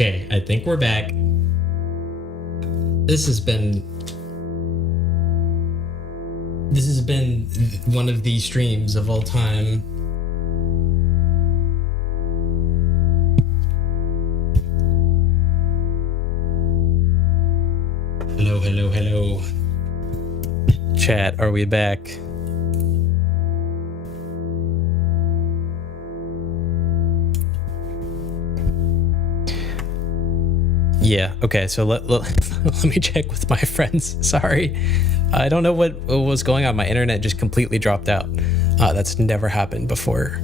Okay, I think we're back. This has been one of the streams of all time. Hello. Chat, are we back? Yeah, okay, so let me check with my friends. Sorry. I don't know what was going on. My internet just completely dropped out. That's never happened before.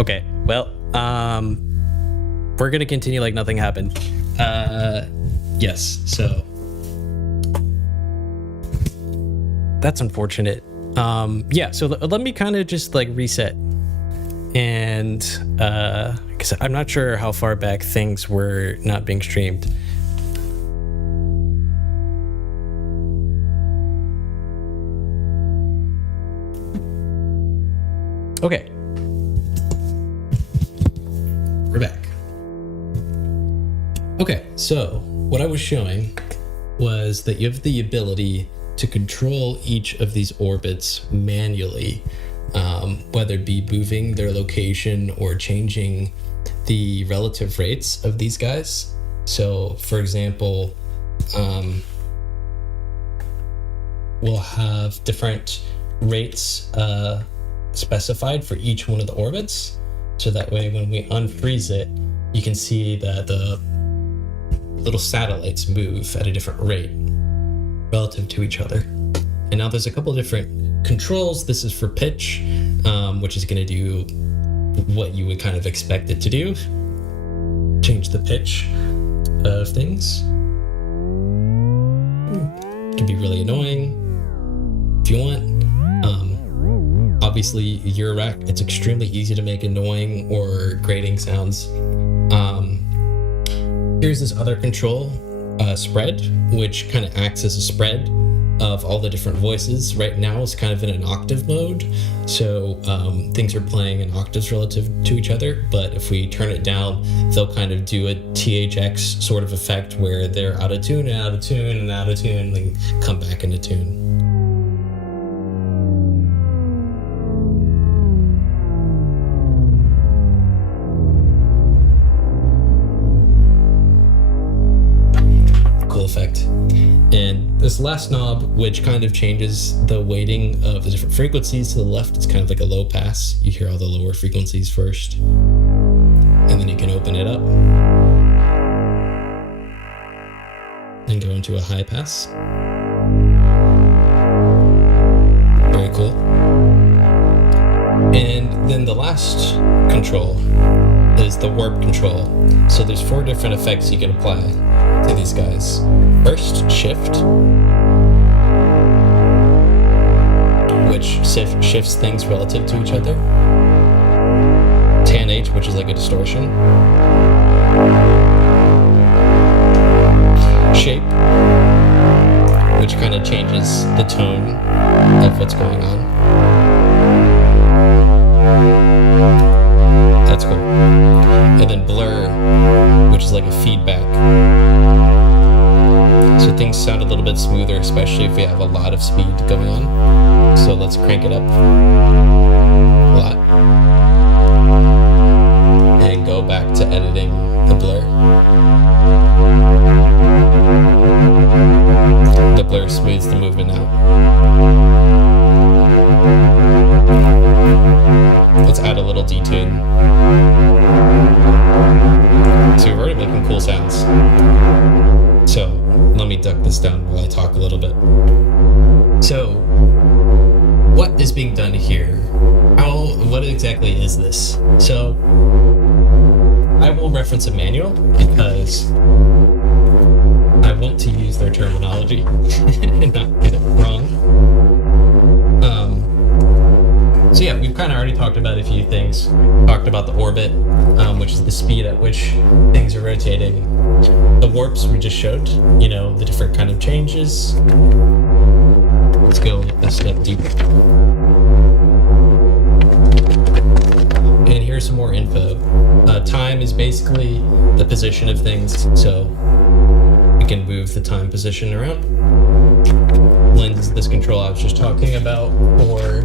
Okay, well, we're gonna continue like nothing happened. Yes, so that's unfortunate. Yeah, so let me kind of just like reset, and because I'm not sure how far back things were not being streamed. Okay, we're back. Okay, so what I was showing was that you have the ability to control each of these orbits manually, whether it be moving their location or changing the relative rates of these guys. So, for example, we'll have different rates specified for each one of the orbits. So that way, when we unfreeze it, you can see that the little satellites move at a different rate relative to each other. And now there's a couple of different controls. This is for pitch, which is going to do what you would kind of expect it to do. Change the pitch of things. It can be really annoying if you want. Obviously, eurorack, it's extremely easy to make annoying or grating sounds. Here's this other control, spread, which kind of acts as a spread of all the different voices. Right now it's kind of in an octave mode, so things are playing in octaves relative to each other, but if we turn it down, they'll kind of do a THX sort of effect where they're out of tune and out of tune and out of tune and then come back into tune. Effect. And this last knob, which kind of changes the weighting of the different frequencies, to the left it's kind of like a low pass. You hear all the lower frequencies first, and then you can open it up and go into a high pass. Very cool. And then the last control is the warp control. So there's 4 different effects you can apply to these guys. First, shift, which shifts things relative to each other. Tan H, which is like a distortion. Shape, which kind of changes the tone of what's going on. That's cool. And then blur, which is like a feedback. So things sound a little bit smoother, especially if we have a lot of speed going on. So let's crank it up a lot. And go back to editing the blur. The blur smooths the movement out. Let's add a little detune. So we're already making cool sounds. So let me duck this down while I talk a little bit. So what is being done here? What exactly is this? So I will reference a manual because I want to use their terminology and not get it wrong. So yeah, we've kind of already talked about a few things. Talked about the orbit, which is the speed at which things are rotating. The warps we just showed, the different kind of changes. Let's go a step deeper. And here's some more info. Time is basically the position of things, so we can move the time position around. Lens is this control I was just talking about for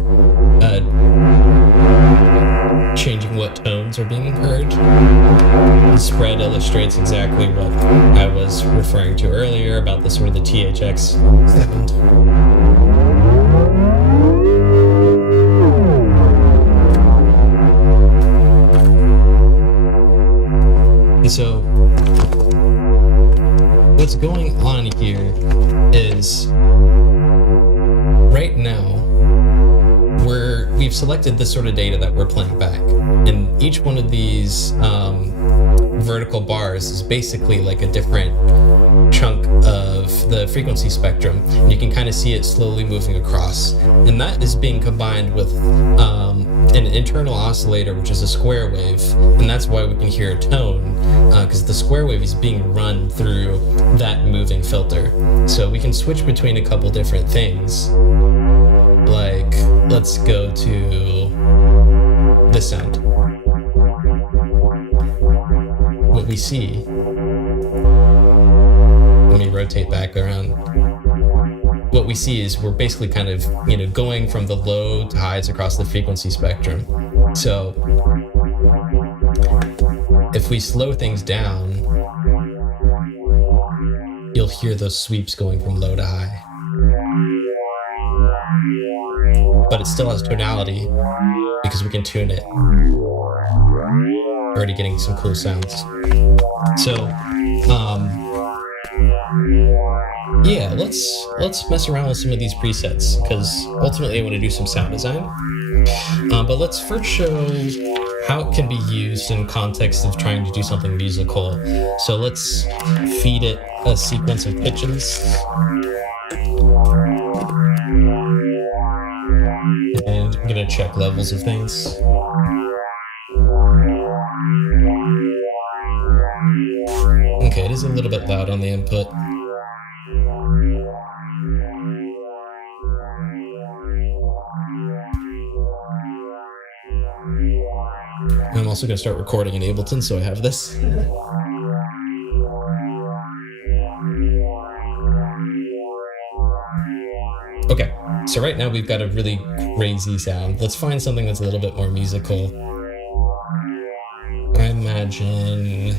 changing what tones are being heard. The spread illustrates exactly what I was referring to earlier about the sort of the THX sound. And so what's going on here is right now we've selected the sort of data that we're playing back, and each one of these vertical bars is basically like a different chunk of the frequency spectrum, and you can kind of see it slowly moving across, and that is being combined with an internal oscillator, which is a square wave, and that's why we can hear a tone, because the square wave is being run through that moving filter. So we can switch between a couple different things, like let's go to this sound. What we see, let me rotate back around. What we see is we're basically kind of, going from the low to highs across the frequency spectrum. So if we slow things down, you'll hear those sweeps going from low to high. But it still has tonality because we can tune it. Already getting some cool sounds. So, yeah, let's mess around with some of these presets, because ultimately I want to do some sound design. But let's first show how it can be used in context of trying to do something musical. So let's feed it a sequence of pitches. And I'm gonna check levels of things. Okay, it is a little bit loud on the input. I'm also going to start recording in Ableton, so I have this. Okay, so right now we've got a really crazy sound. Let's find something that's a little bit more musical. I imagine...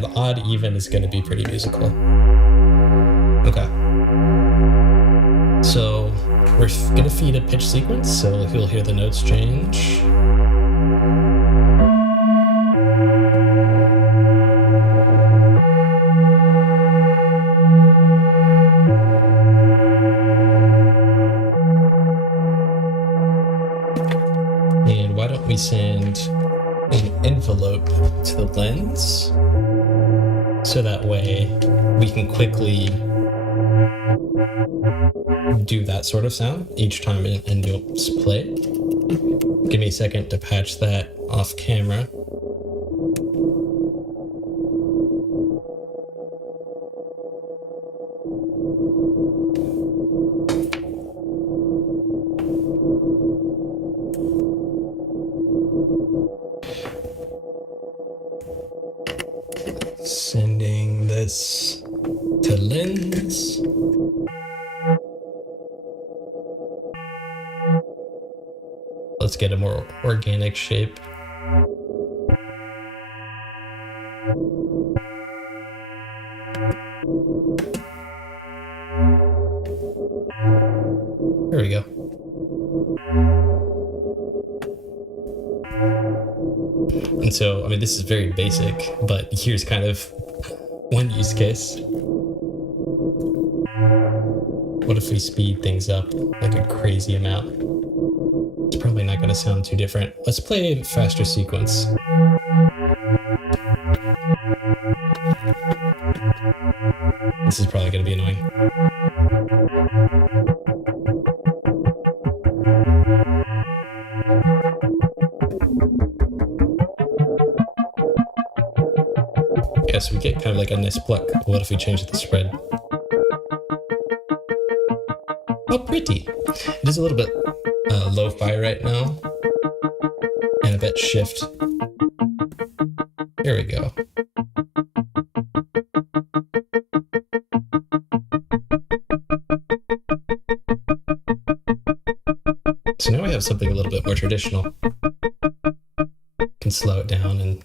the odd even is going to be pretty musical. Okay. So we're going to feed a pitch sequence, so you'll hear the notes change. And why don't we send an envelope to the lens, so that way we can quickly do that sort of sound each time and you'll play. Give me a second to patch that off camera. Sending this to lens. Let's get a more organic shape. There we go. And so, this is very basic, but here's kind of one use case. What if we speed things up like a crazy amount? It's probably not going to sound too different. Let's play a faster sequence. This is probably going to be annoying. Yeah, so we get kind of like a nice pluck. What if we change the spread? Oh, pretty. It is a little bit lo-fi right now. And a bit shift. There we go. So now we have something a little bit more traditional. Can slow it down and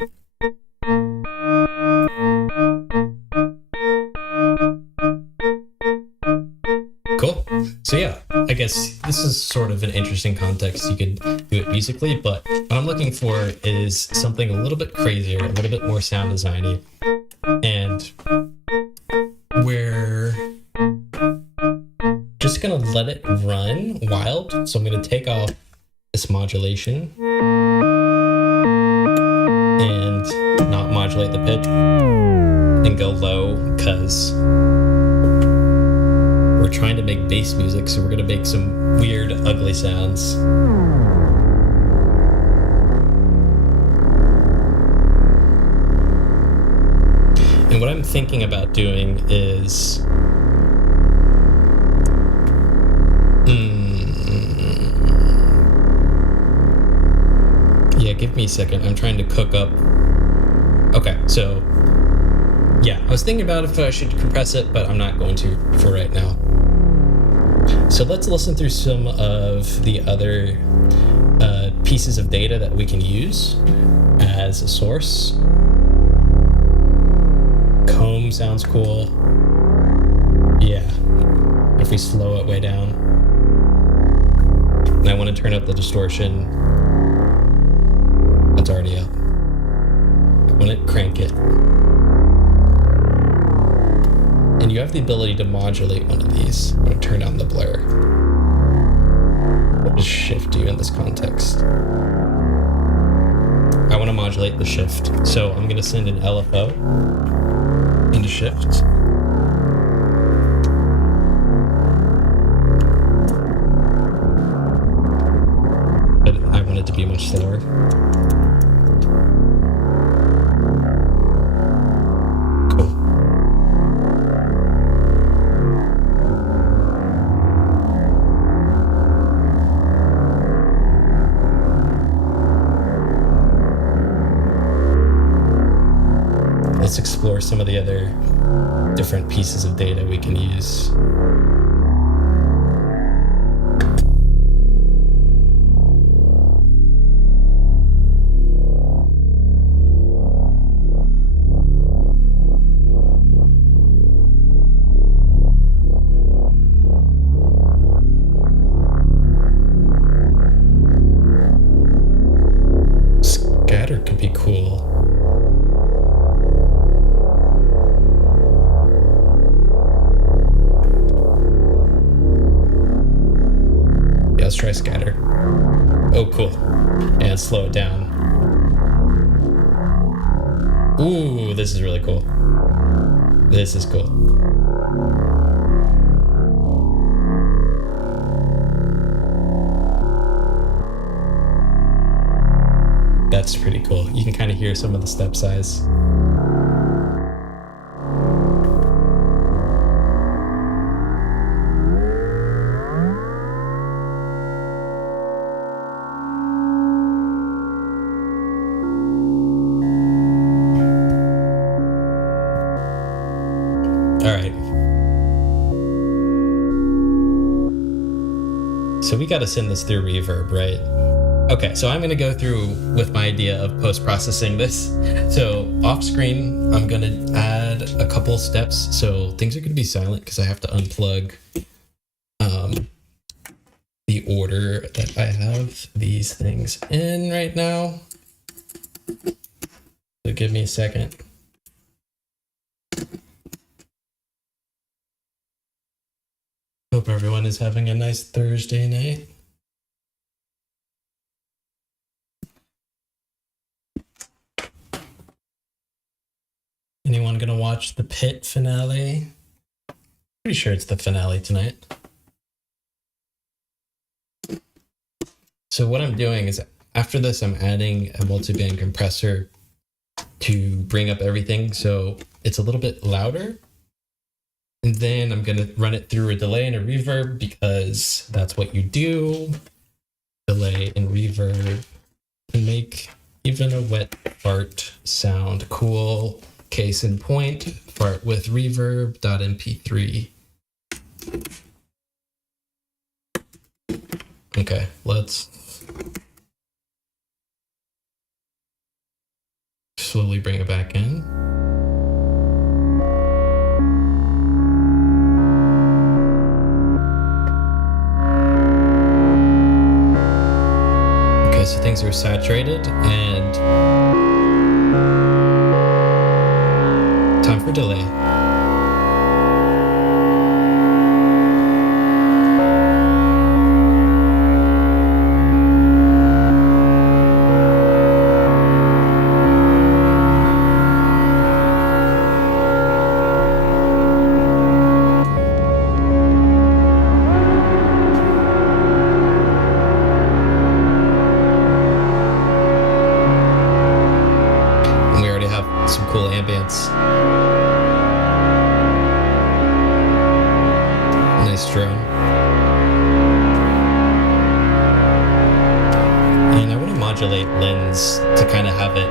cool. So yeah, I guess this is sort of an interesting context. You could do it musically, but what I'm looking for is something a little bit crazier, a little bit more sound designy, and we're just gonna let it run wild. So I'm gonna take off this modulation and not modulate the pitch and go low because we're trying to make bass music, so we're gonna make some weird, ugly sounds. And what I'm thinking about doing is yeah, give me a second. I'm trying to cook up. Okay, so yeah, I was thinking about if I should compress it, but I'm not going to for right now. So let's listen through some of the other pieces of data that we can use as a source. Comb sounds cool. Yeah, if we slow it way down. And I want to turn up the distortion. That's already up. I want to crank it. And you have the ability to modulate one of these. I'm going to turn down the blur. I'll just shift you in this context. I want to modulate the shift. So I'm going to send an LFO into shift. But I want it to be much slower. Let's explore some of the other different pieces of data we can use. Scatter could be cool. Let's try scatter. Oh, cool. And slow it down. Ooh, this is really cool. This is cool. That's pretty cool. You can kind of hear some of the step size. All right. So we got to send this through reverb, right? Okay, so I'm going to go through with my idea of post-processing this. So off screen, I'm going to add a couple steps. So things are going to be silent because I have to unplug the order that I have these things in right now. So give me a second. Hope everyone is having a nice Thursday night. Anyone gonna watch the Pit finale? Pretty sure it's the finale tonight. So what I'm doing is after this, I'm adding a multiband compressor to bring up everything so it's a little bit louder. And then I'm going to run it through a delay and a reverb because that's what you do. Delay and reverb to make even a wet fart sound cool. Case in point, fart with reverb.mp3. Okay, let's slowly bring it back in. Okay, so things are saturated and time for delay. Some cool ambience. Nice drone. And I want to modulate lens to kind of have it,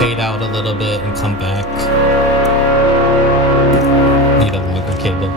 fade out a little bit and come back. Need a longer cable.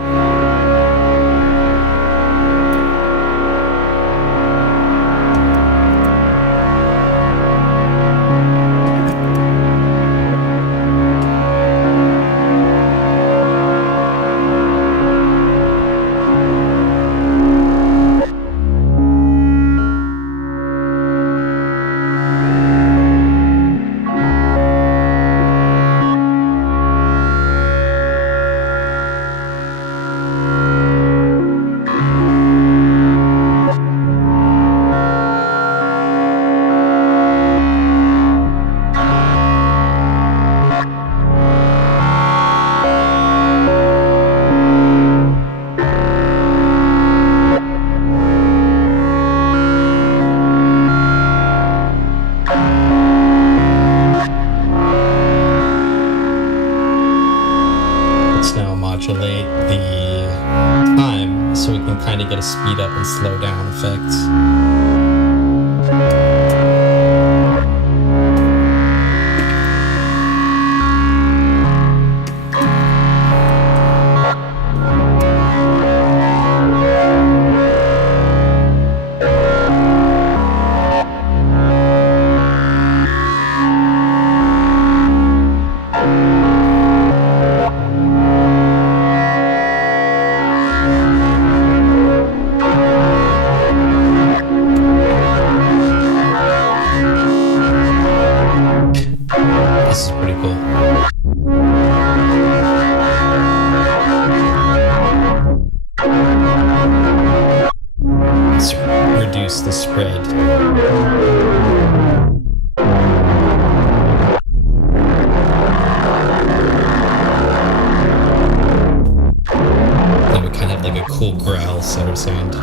Modulate the time so we can kind of get a speed up and slow down effect. This is pretty cool. Let's reduce the spread. Then we kind of have like a cool growl sort of sound.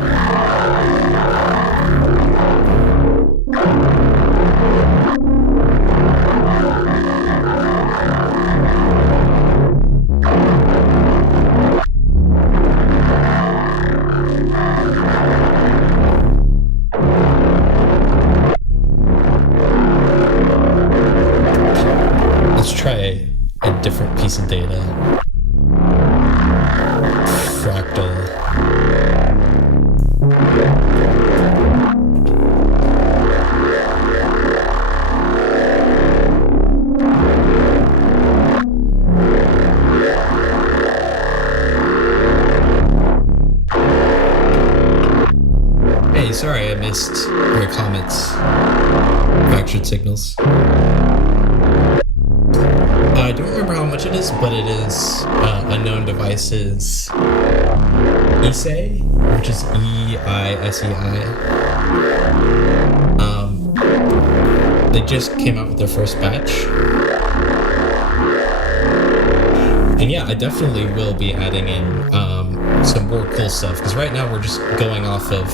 Let's try a different piece of data. Fractal. Hey, sorry I missed your comments. Fractured signals. I don't remember how much it is, but it is Unknown Devices EISEI, which is EISEI. They just came out with their first batch. And yeah, I definitely will be adding in some more cool stuff, because right now we're just going off of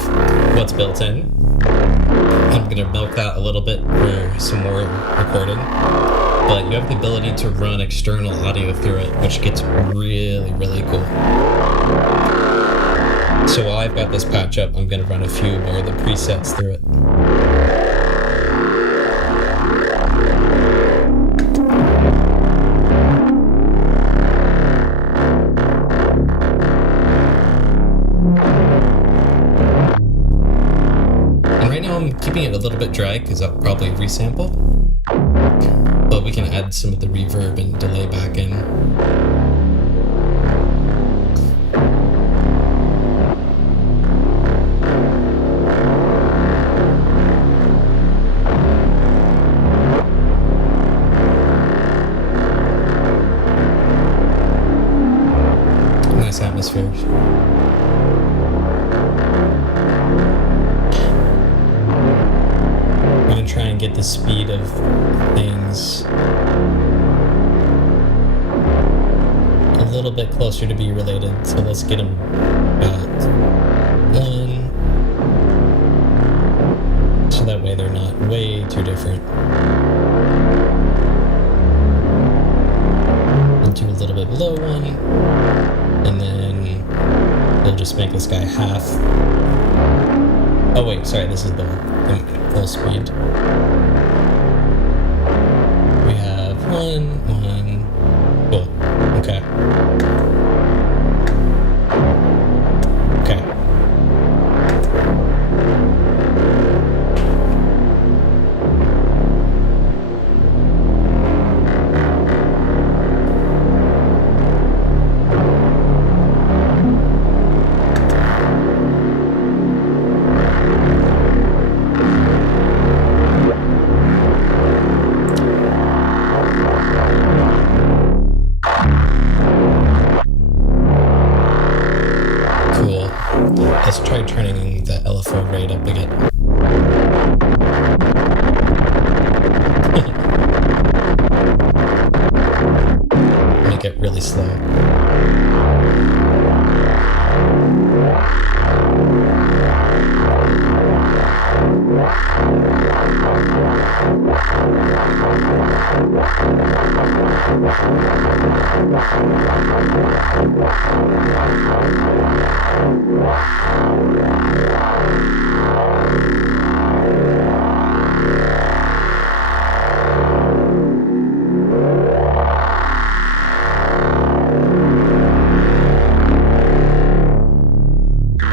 what's built in. I'm going to milk that a little bit for some more recording, but you have the ability to run external audio through it, which gets really, really cool. So while I've got this patch up, I'm going to run a few more of the presets through it. I'm keeping it a little bit dry because I'll probably resample, but we can add some of the reverb and delay back in. Nice atmosphere. Try and get the speed of things a little bit closer to be related, so let's get them about 1, so that way they're not way too different. And do a little bit below 1, and then we'll just make this guy half. Oh wait, sorry, this is the full speed. We have 1, 1. Cool. Okay. Okay. Let's try turning the LFO rate up again. Make it really slow.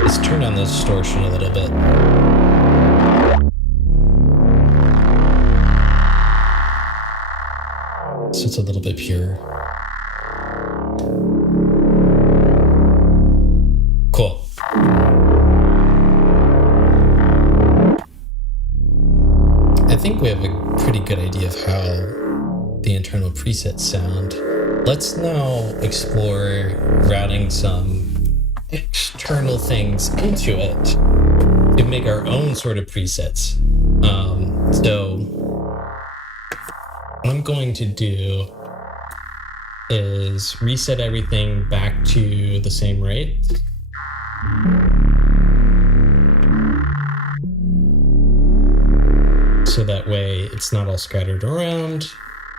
Let's turn on the distortion a little bit. So it's a little bit pure. Cool. I think we have a pretty good idea of how the internal presets sound. Let's now explore routing some external things into it to make our own sort of presets. So what I'm going to do is reset everything back to the same rate. So that way it's not all scattered around.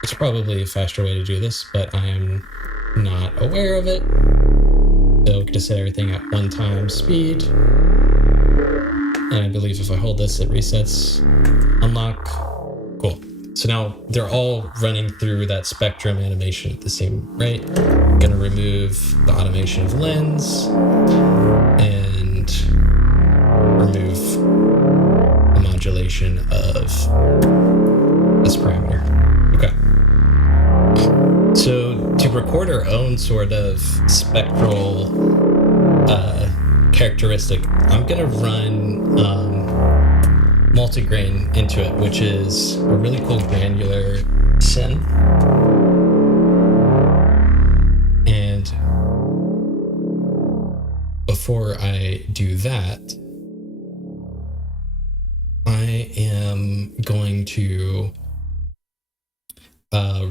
It's probably a faster way to do this, but I am not aware of it. So I'm going to set everything at 1 time speed. And I believe if I hold this, it resets. Unlock. Cool. So now they're all running through that spectrum animation at the same rate. I'm going to remove the automation of lens and remove the modulation of this parameter. Okay. So to record our own sort of spectral characteristic, I'm going to run multigrain into it, which is a really cool granular synth. And before I do that, I am going to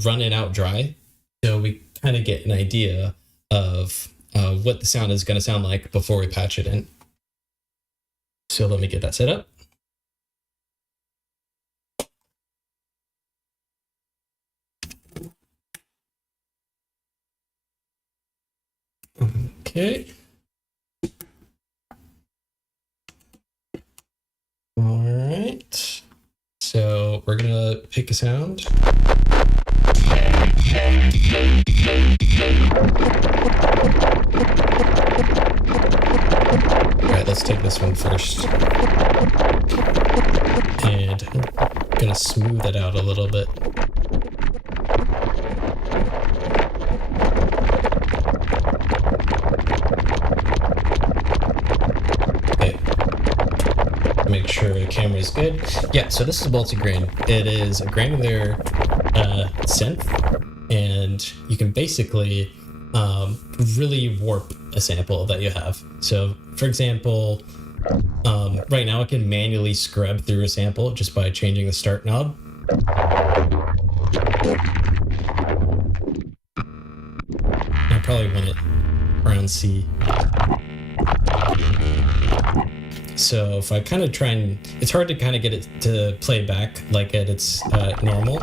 run it out dry, so we kind of get an idea of what the sound is going to sound like before we patch it in. So let me get that set up. Okay. All right. So we're gonna pick a sound. All right, let's take this one first. And I'm gonna smooth it out a little bit. Make sure the camera is good. Yeah, so this is multi-grain. It is a granular synth, and you can basically really warp a sample that you have. So, for example, right now I can manually scrub through a sample just by changing the start knob. I probably want it around C. So if I kind of try and, it's hard to kind of get it to play back like at its normal.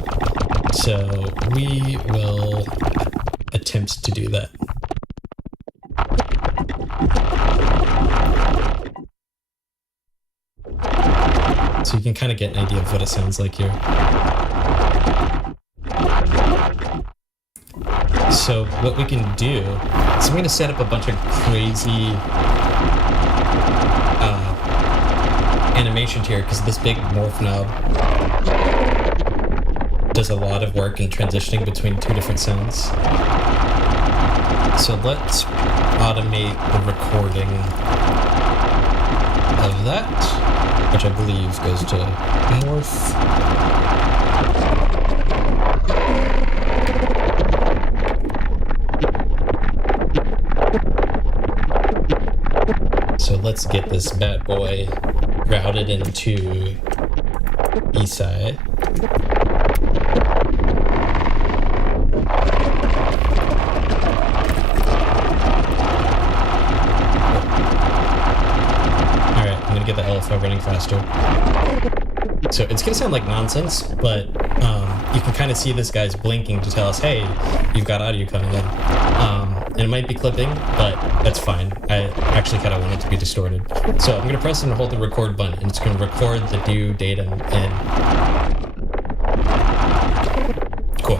So we will attempt to do that. So you can kind of get an idea of what it sounds like here. So what we can do is I'm going to set up a bunch of crazy animations here because this big morph knob does a lot of work in transitioning between two different sounds. So let's automate the recording of that, which I believe goes to morph. So let's get this bad boy routed into eSci. Alright, I'm gonna get the LFO running faster. So it's gonna sound like nonsense, but you can kind of see this guy's blinking to tell us, hey, you've got audio coming in. And it might be clipping, but that's fine. I actually kind of want it to be distorted. So I'm going to press and hold the record button, and it's going to record the new data in. Cool.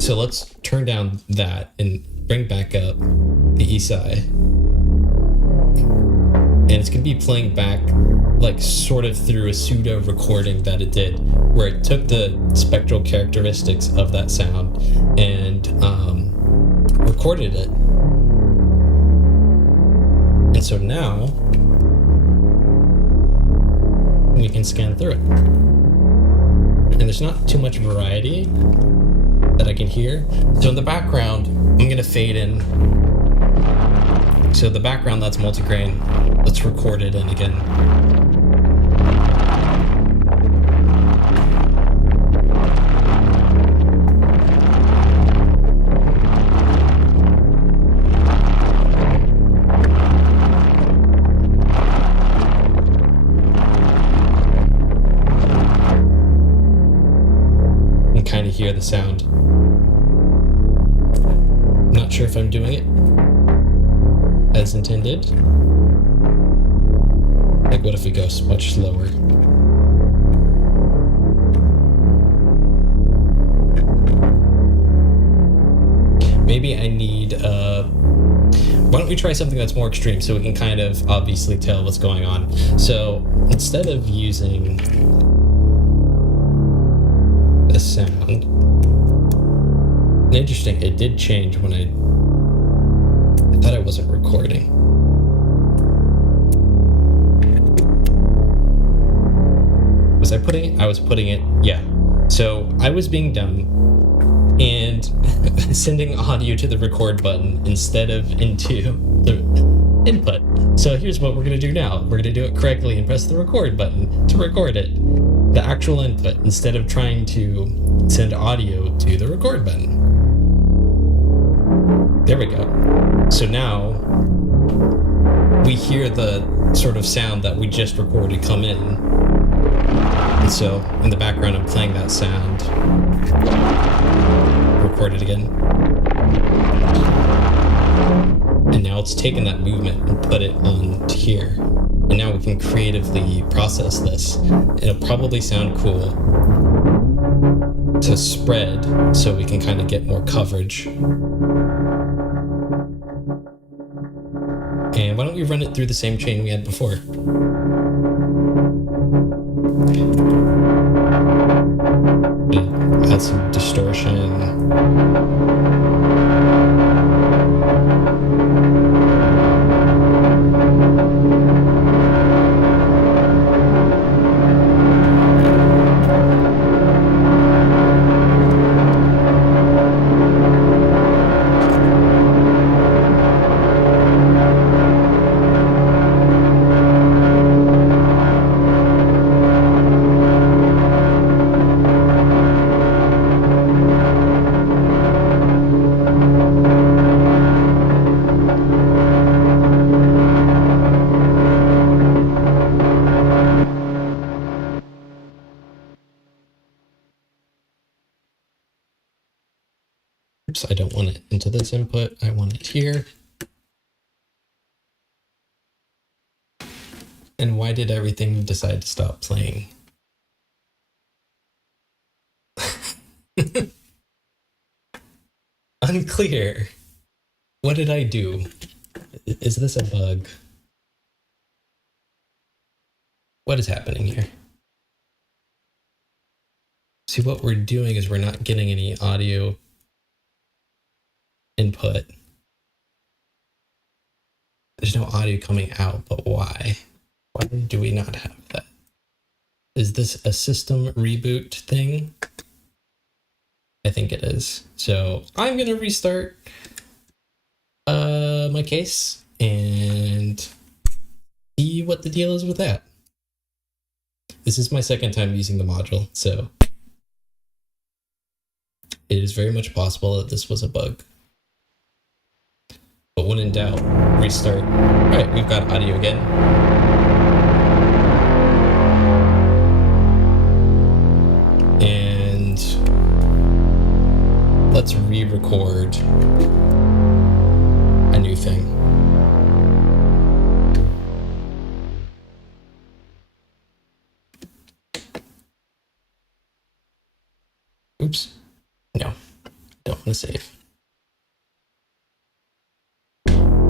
So let's turn down that and bring back up the eSci. And it's going to be playing back like sort of through a pseudo recording that it did, where it took the spectral characteristics of that sound and recorded it. And so now we can scan through it. And there's not too much variety that I can hear. So in the background, I'm going to fade in. So the background, that's multi-grain. Let's record it in again. Kind of hear the sound. Not sure if I'm doing it as intended. Like, what if we go much slower? Maybe I need why don't we try something that's more extreme so we can kind of obviously tell what's going on. So instead of using the sound, and interesting, it did change when I thought I wasn't recording. Was I putting it? I was putting it, yeah. So I was being dumb and sending audio to the record button instead of into the input. So here's what we're gonna do now. We're gonna do it correctly and press the record button to record it, the actual input, instead of trying to send audio to the record button. There we go. So now we hear the sort of sound that we just recorded come in. And so in the background, I'm playing that sound. Record it again. And now it's taken that movement and put it on to here. And now we can creatively process this. It'll probably sound cool to spread so we can kind of get more coverage. And why don't we run it through the same chain we had before? Add some distortion. Oops, I don't want it into this input. I want it here. And why did everything decide to stop playing? Unclear. What did I do? Is this a bug? What is happening here? See, what we're doing is we're not getting any audio input. There's no audio coming out, but why? Why do we not have that? Is this a system reboot thing? I think it is. So I'm gonna restart my case and see what the deal is with that. This is my second time using the module, so it is very much possible that this was a bug. But when in doubt, restart. All right, we've got audio again. And let's re-record a new thing. Oops. No, don't want to save.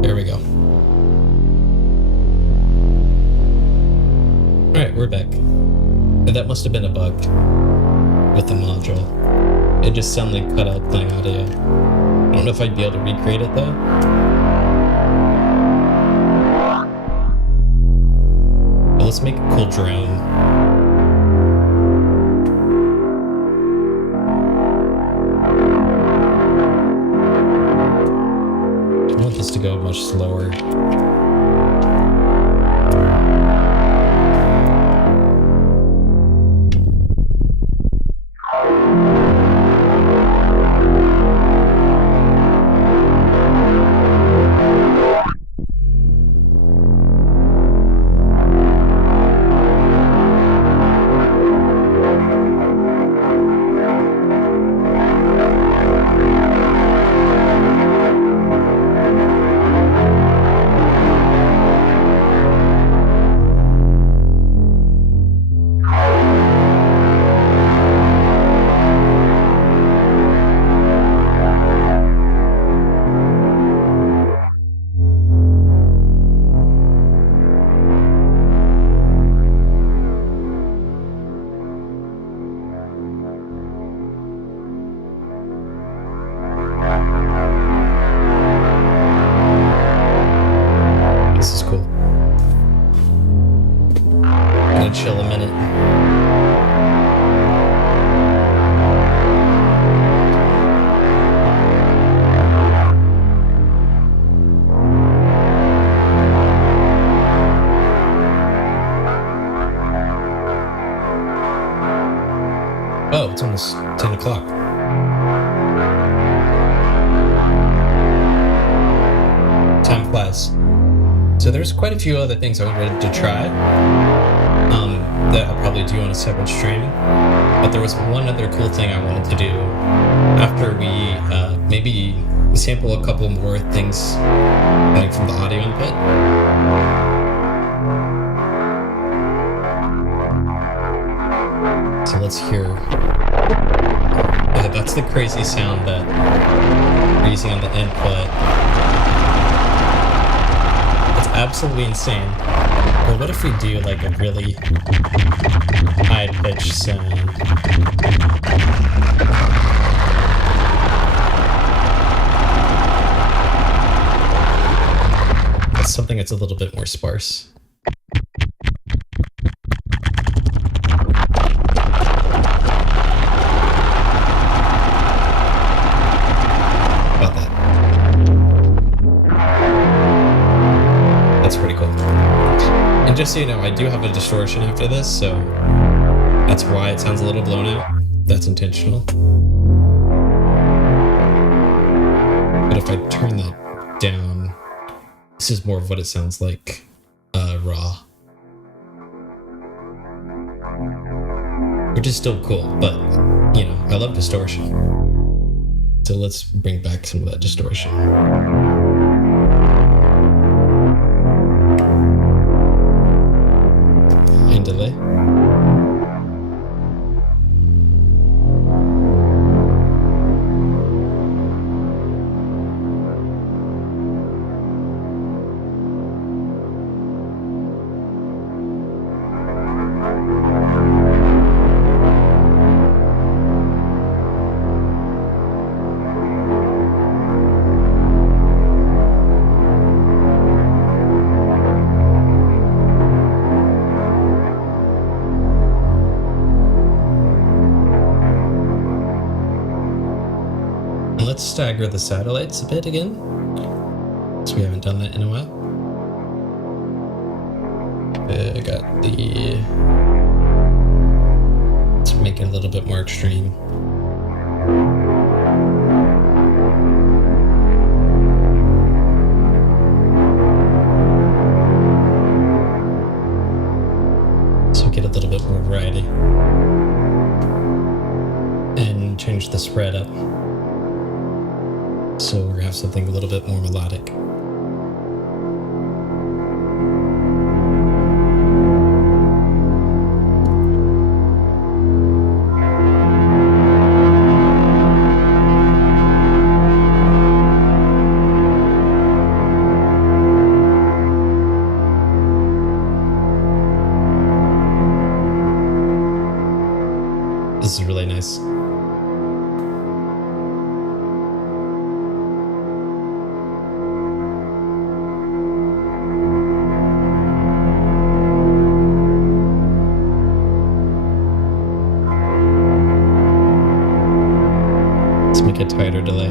There we go. Alright, we're back. And that must have been a bug with the module. It just suddenly cut out my audio. I don't know if I'd be able to recreate it though. But let's make a cool drone. I want this to go much slower. This is cool. I'm gonna chill a minute. Oh, it's almost 10 o'clock. was. So there's quite a few other things I wanted to try that I'll probably do on a separate stream. But there was one other cool thing I wanted to do after we maybe sample a couple more things coming from the audio input. So let's hear. That's the crazy sound that we're using on the input. It's absolutely insane. But what if we do like a really high-pitched sound? That's something that's a little bit more sparse. Just so you know, I do have a distortion after this, so that's why it sounds a little blown out. That's intentional. But if I turn that down, this is more of what it sounds like raw. Which is still cool, but, you know, I love distortion. So let's bring back some of that distortion. Delay. Let's stagger the satellites a bit again, so we haven't done that in a while. I got the... Let's make it a little bit more extreme. So get a little bit more variety. And change the spread up. So we're gonna have something a little bit more melodic. This is really nice. Make a tighter delay.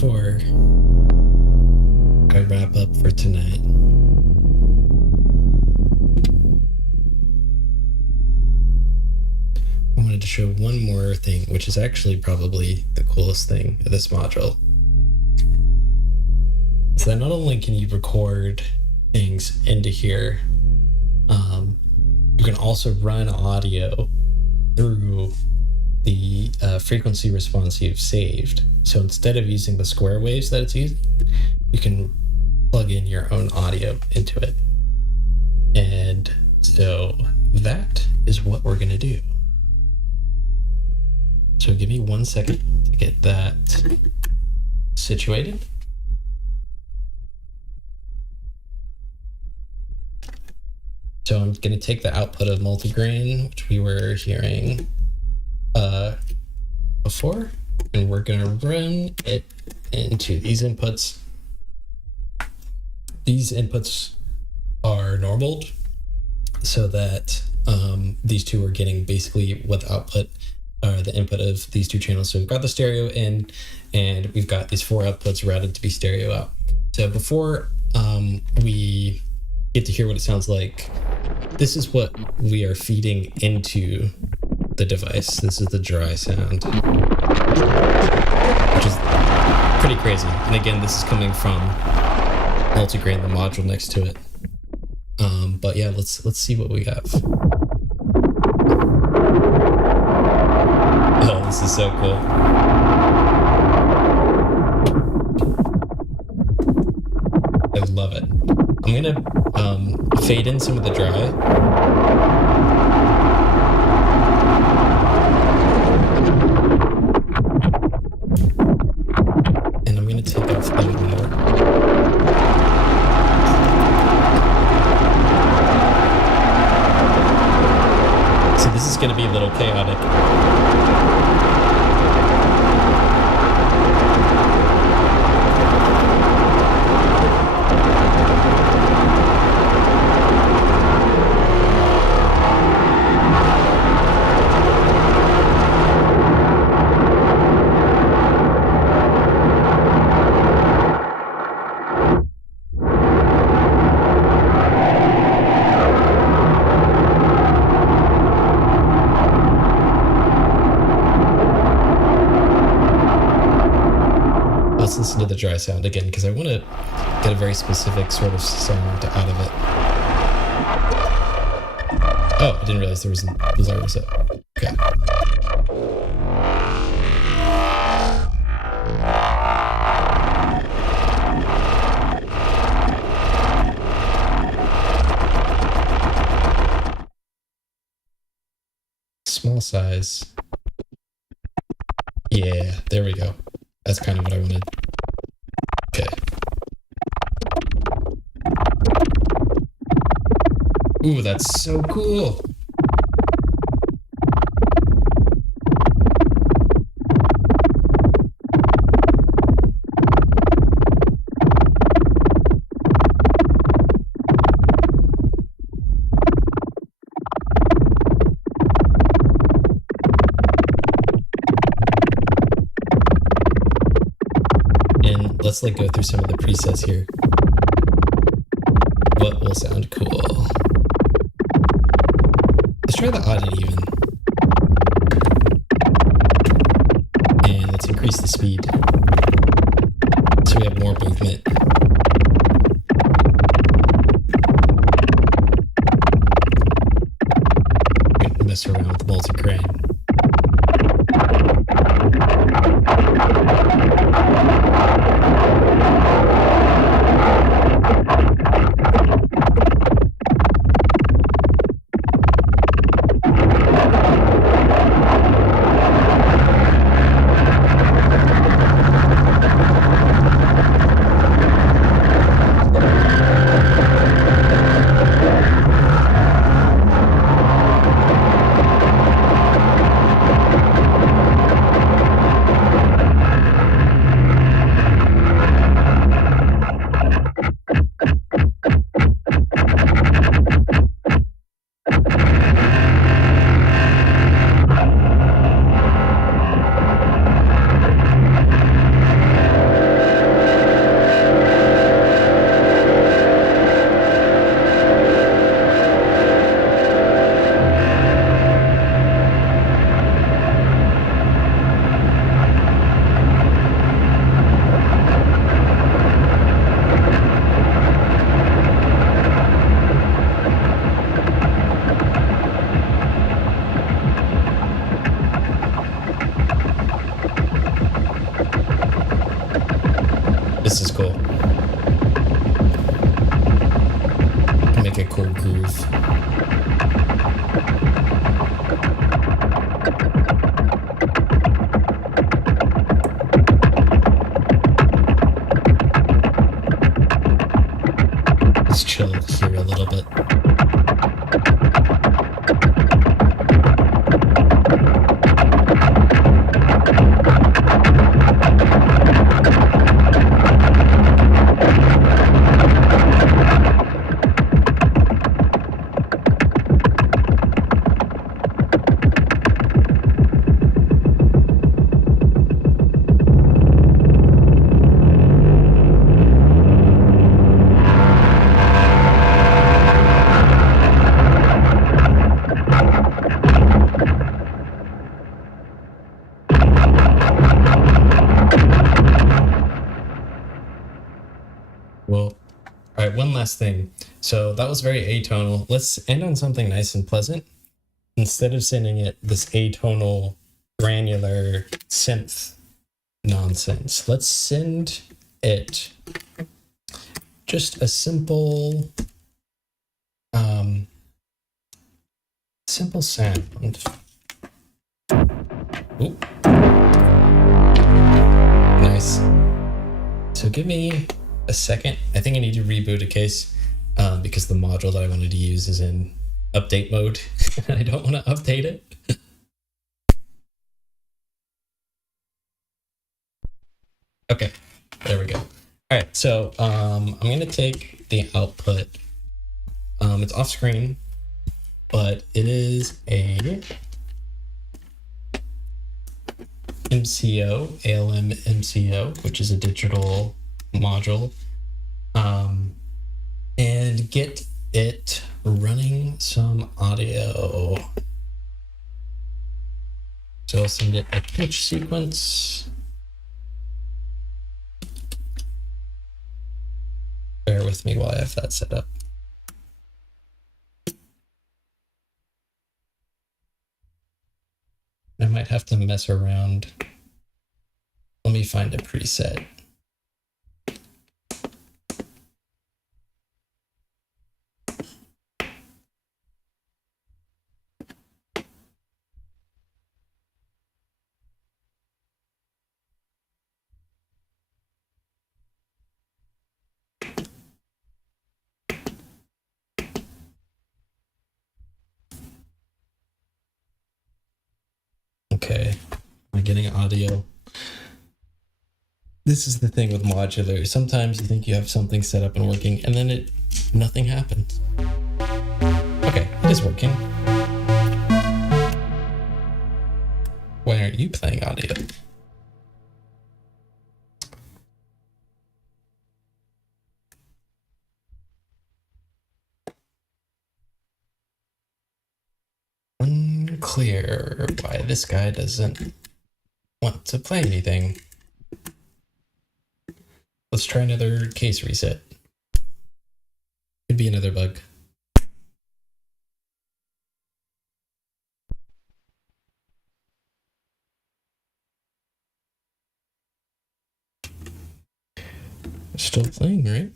before I wrap up for tonight, I wanted to show one more thing, which is actually probably the coolest thing of this module. So that not only can you record things into here, you can also run audio through the frequency response you've saved. So instead of using the square waves that it's using, you can plug in your own audio into it. And so that is what we're going to do. So give me 1 second to get that situated. So I'm going to take the output of multigrain, which we were hearing before, and we're going to run it into these inputs. These inputs are normaled so that these two are getting basically what the output are the input of these two channels. So we've got the stereo in, and we've got these 4 outputs routed to be stereo out. So before we get to hear what it sounds like, this is what we are feeding into the device. This is the dry sound, which is pretty crazy. And again, this is coming from multigrain, the module next to it. But yeah, let's see what we have. Oh, this is so cool. I love it. I'm gonna fade in some of the dry. And I'm gonna take off a little more. So this is gonna be a little chaotic. Let's listen to the dry sound again, because I want to get a very specific sort of sound out of it. Oh, I didn't realize there was a bizarre reset. Okay. Small size. Yeah, there we go. That's kind of what I wanted. Okay. Ooh, that's so cool. Let's go through some of the presets here. What will sound cool? Let's try the odd and even. And let's increase the speed so we have more movement. We can mess around with the multi-grain. a cool groove. Let's chill here a little bit. Well, all right, one last thing. So that was very atonal. Let's end on something nice and pleasant. Instead of sending it this atonal, granular synth nonsense, let's send it just a simple, simple sound. Ooh. Nice. So give me a second. I think I need to reboot a case because the module that I wanted to use is in update mode. I don't want to update it. Okay, there we go. All right, so I'm going to take the output. It's off screen, but it is a MCO, ALM MCO, which is a digital module, and get it running some audio. So I'll send it a pitch sequence. Bear with me while I have that set up. I might have to mess around. Let me find a preset. Okay, am I getting audio? This is the thing with modular. Sometimes you think you have something set up and working, and then nothing happens. Okay, it is working. Why aren't you playing audio? Unclear why this guy doesn't want to play anything. Let's try another case reset. Could be another bug. Still playing, right?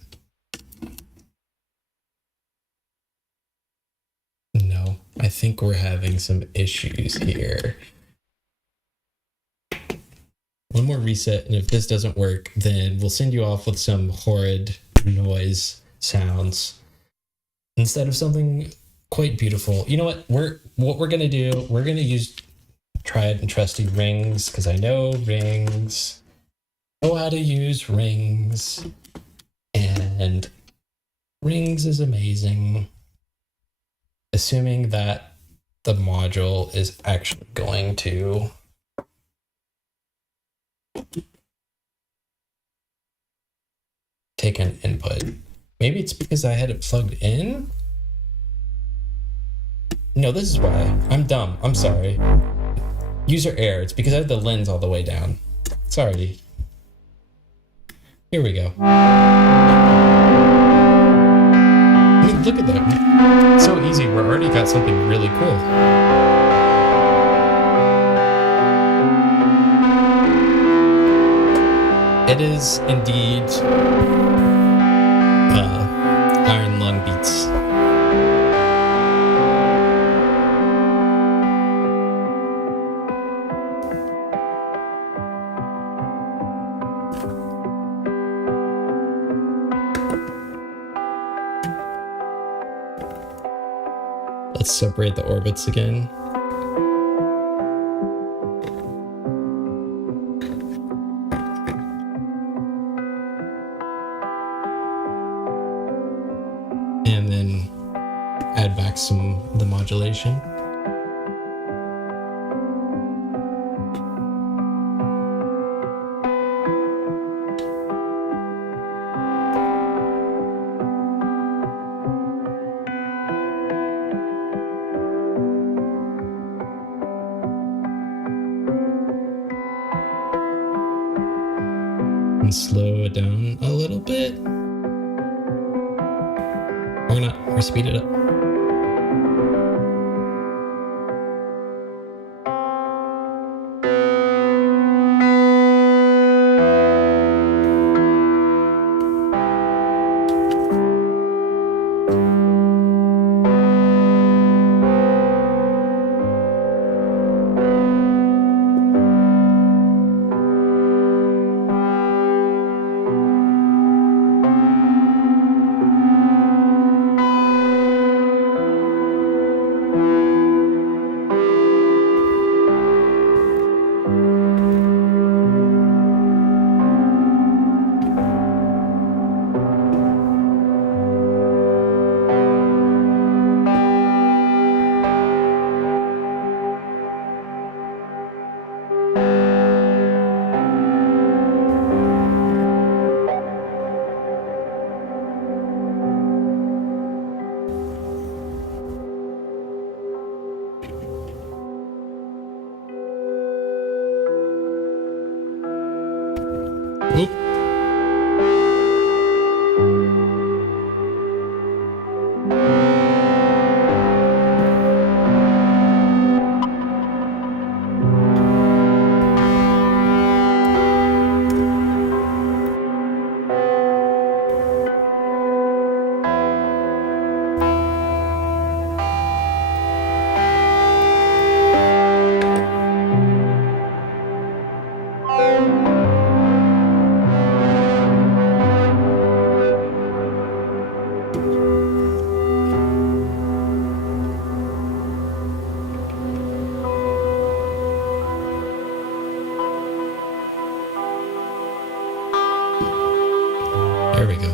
No, I think we're having some issues here. One more reset, and if this doesn't work, then we'll send you off with some horrid noise sounds instead of something quite beautiful. You know what? What we're gonna do, we're gonna use tried and trusty rings, because I know rings. Know how to use rings, and rings is amazing. Assuming that the module is actually going to take an input. Maybe it's because I had it plugged in. No, this is why. I'm dumb. I'm sorry. User error. It's because I have the lens all the way down. Sorry. Here we go. I mean, look at that. So easy. We're already got something really cool. It is indeed Iron Lung Beats. Let's separate the orbits again. And then add back some of the modulation. And slow it down a little bit. Or not, or speed it up. Oop. There we go.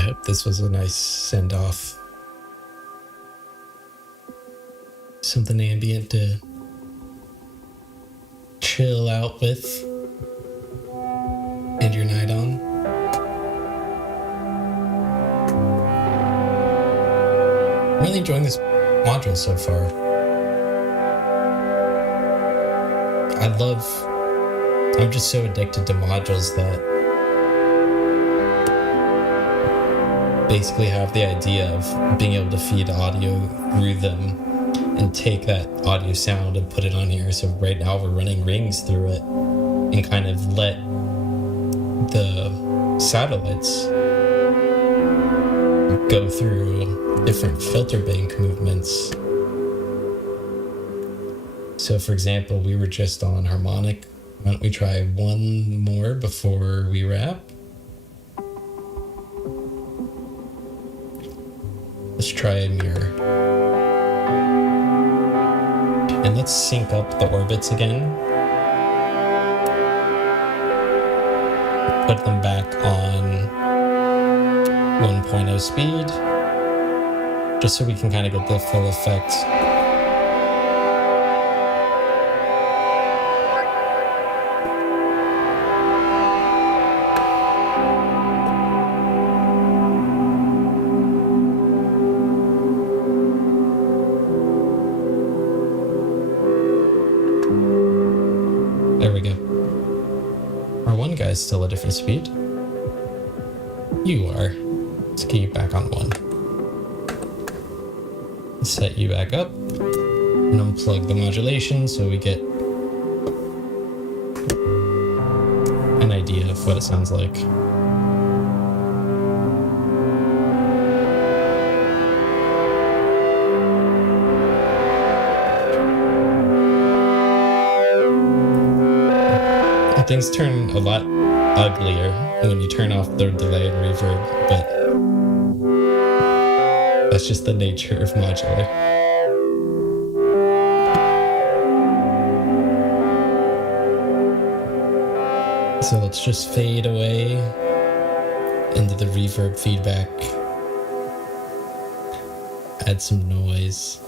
I hope this was a nice send-off. Something ambient to chill out with. End your night on. I'm really enjoying this module so far. I'm just so addicted to modules that basically have the idea of being able to feed audio through them and take that audio sound and put it on here. So right now we're running rings through it and kind of let the satellites go through different filter bank movements. So for example, we were just on harmonic. Why don't we try one more before we wrap? Let's try a mirror. And let's sync up the orbits again. Put them back on 1.0 speed, just so we can kind of get the full effect. There we go. Our one guy's still a different speed. You are. Let's get you back on 1. Let's set you back up and unplug the modulation so we get an idea of what it sounds like. Things turn a lot uglier when you turn off the delay and reverb, but that's just the nature of modular. So let's just fade away into the reverb feedback. Add some noise.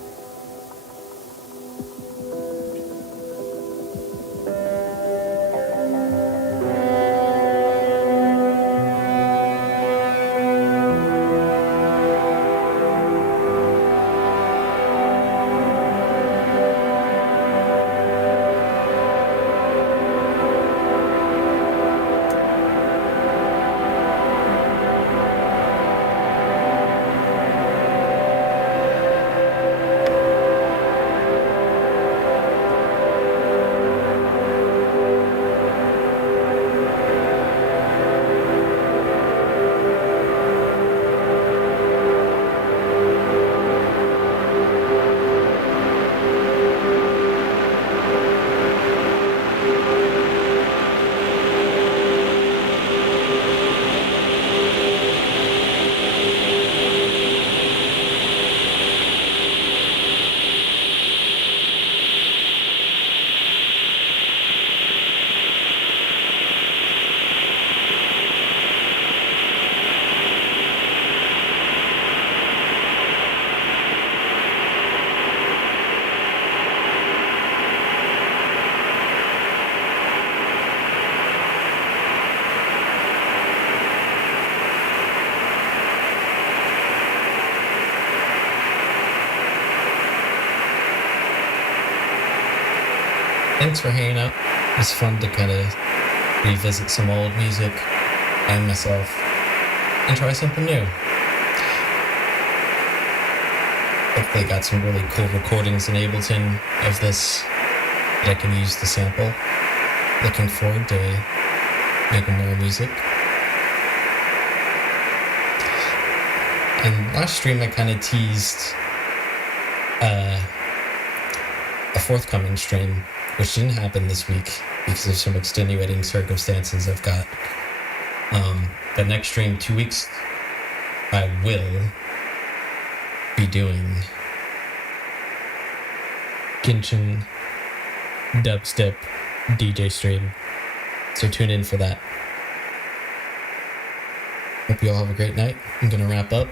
Thanks for hanging out. It's fun to kind of revisit some old music and myself and try something new. Hopefully got some really cool recordings in Ableton of this that I can use to sample. Looking forward to making more music. And last stream I kind of teased a forthcoming stream, which didn't happen this week because of some extenuating circumstances I've got. But next stream, 2 weeks, I will be doing Genshin dubstep DJ stream. So tune in for that. Hope you all have a great night. I'm gonna wrap up.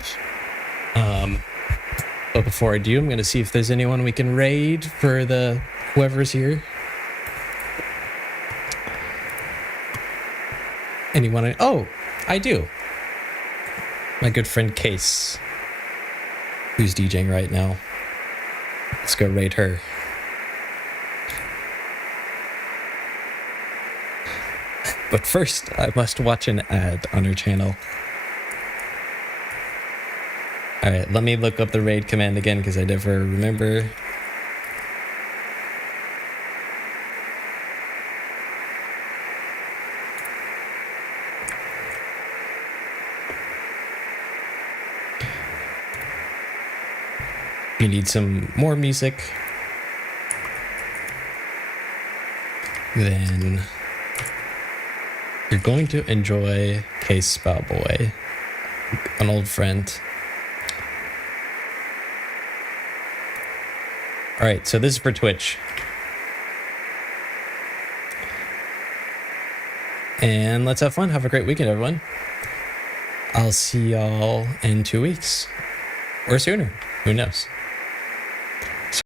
But before I do, I'm gonna see if there's anyone we can raid for the whoever's here. Anyone? Oh, I do. My good friend Case, who's DJing right now. Let's go raid her. But first, I must watch an ad on her channel. Alright, let me look up the raid command again because I never remember. You need some more music. Then you're going to enjoy Case Spellboy, an old friend. Alright, so this is for Twitch. And let's have fun. Have a great weekend, everyone. I'll see y'all in 2 weeks. Or sooner. Who knows?